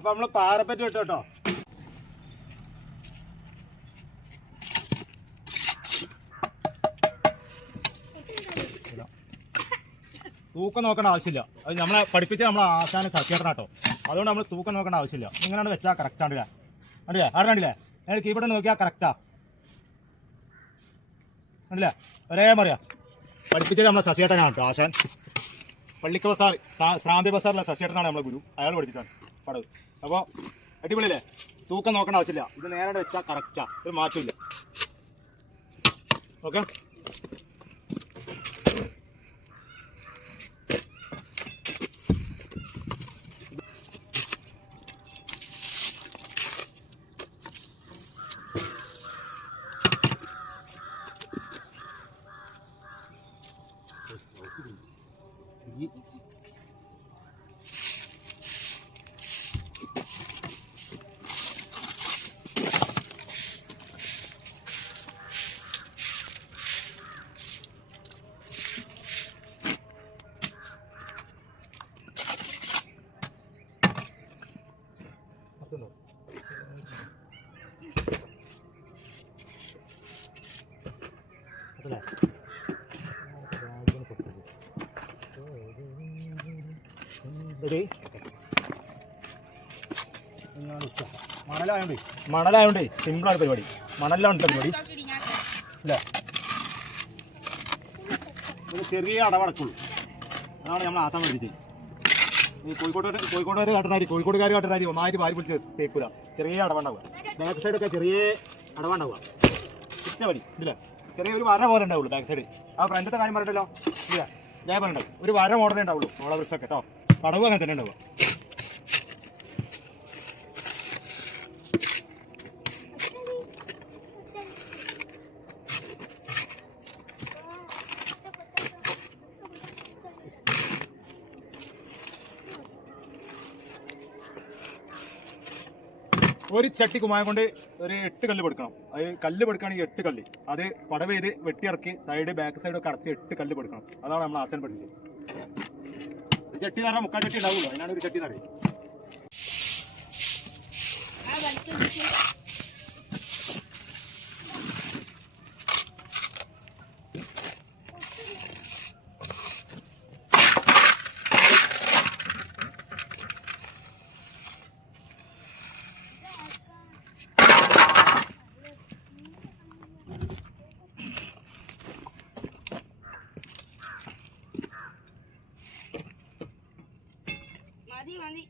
അപ്പൊ നമ്മള് പാറപ്പറ്റി ഇട്ടു കേട്ടോ. തൂക്കം നോക്കേണ്ട ആവശ്യമില്ല. അത് നമ്മളെ പഠിപ്പിച്ച് നമ്മളെ ആശാന് സത്യേട്ടൻ കേട്ടോ. അതുകൊണ്ട് നമ്മൾ തൂക്കം നോക്കേണ്ട ആവശ്യമില്ല. ഇങ്ങനെയാണ് വെച്ചാൽ കറക്റ്റ് ആണ്ടില്ലേ. കണ്ടില്ലേ അവിടെ കണ്ടില്ലേ? ഞാൻ കീബോർഡ് നോക്കിയാൽ കറക്റ്റാ. കണ്ടില്ലേ? ഒരേ മറിയാ പഠിപ്പിച്ചത് നമ്മളെ ശശിയേട്ടനാണ് കേട്ടോ. ആശാൻ പള്ളിക്ക ബസാർ ശ്രാന്തി ബസാറിലെ ശശിയേട്ടനാണ് നമ്മളെ ഗുരു. അയാൾ പഠിപ്പിച്ചാണ് പടവ്. അപ്പോൾ അടിപൊളിയല്ലേ? തൂക്കം നോക്കേണ്ട ആവശ്യമില്ല. ഇത് നേരെ വെച്ചാൽ കറക്റ്റാ, ഒരു മാറ്റമില്ല. ഓക്കെ. മണലായോണ്ടേ സിമ്പിളാണ് പരിപാടി. മണലാണ് പരിപാടി അല്ലേ? ഒരു ചെറിയ അടവടക്കുള്ളൂ. അതാണ് നമ്മൾ ആസാം പഠിച്ചത്. ഈ കോഴിക്കോട്ടുകാർ കാട്ടുന്നാരി ഒന്നായിട്ട് വാരി പിടിച്ച് തേക്കൂല. ചെറിയ അടവുണ്ടാവുക. ബാക്ക് സൈഡൊക്കെ ചെറിയ അടവുണ്ടാവുക. ഒറ്റ വടി ഇല്ല, ചെറിയൊരു വര പോലെ ഉണ്ടാവുള്ളൂ ബാക്ക് സൈഡ്. ആ ഫ്രണ്ടത്തെ കാര്യം പറഞ്ഞിട്ടല്ലോ ഇല്ല, ഞാൻ പറഞ്ഞിട്ടുണ്ടാവും. ഒരു വര മോഡലേ ഉണ്ടാവുള്ളൂ മോളെ വൃക്ഷമൊക്കെ കേട്ടോ. പടവും അങ്ങനെ തന്നെ ഉണ്ടാവുക. ഒരു ചട്ടി കുമ്മായം കൊണ്ട് ഒരു 8 കല്ല് പെടുക്കണം. അത് കല്ല് പെടുക്കുകയാണെങ്കിൽ 8 കല്ല്. അത് പടവ് ചെയ്ത് വെട്ടിയിറക്കി സൈഡ് ബാക്ക് സൈഡൊക്കെ അടച്ച് 8 കല്ല് പെടുക്കണം. അതാണ് നമ്മൾ ആശാൻ പഠിച്ചത്. ചട്ടി എന്ന് പറഞ്ഞാൽ മുക്കാൽ ചട്ടി ഉണ്ടാവുള്ളൂ. അതിനാണ് ഒരു ചട്ടി എന്ന് പറയുന്നത്. മതി.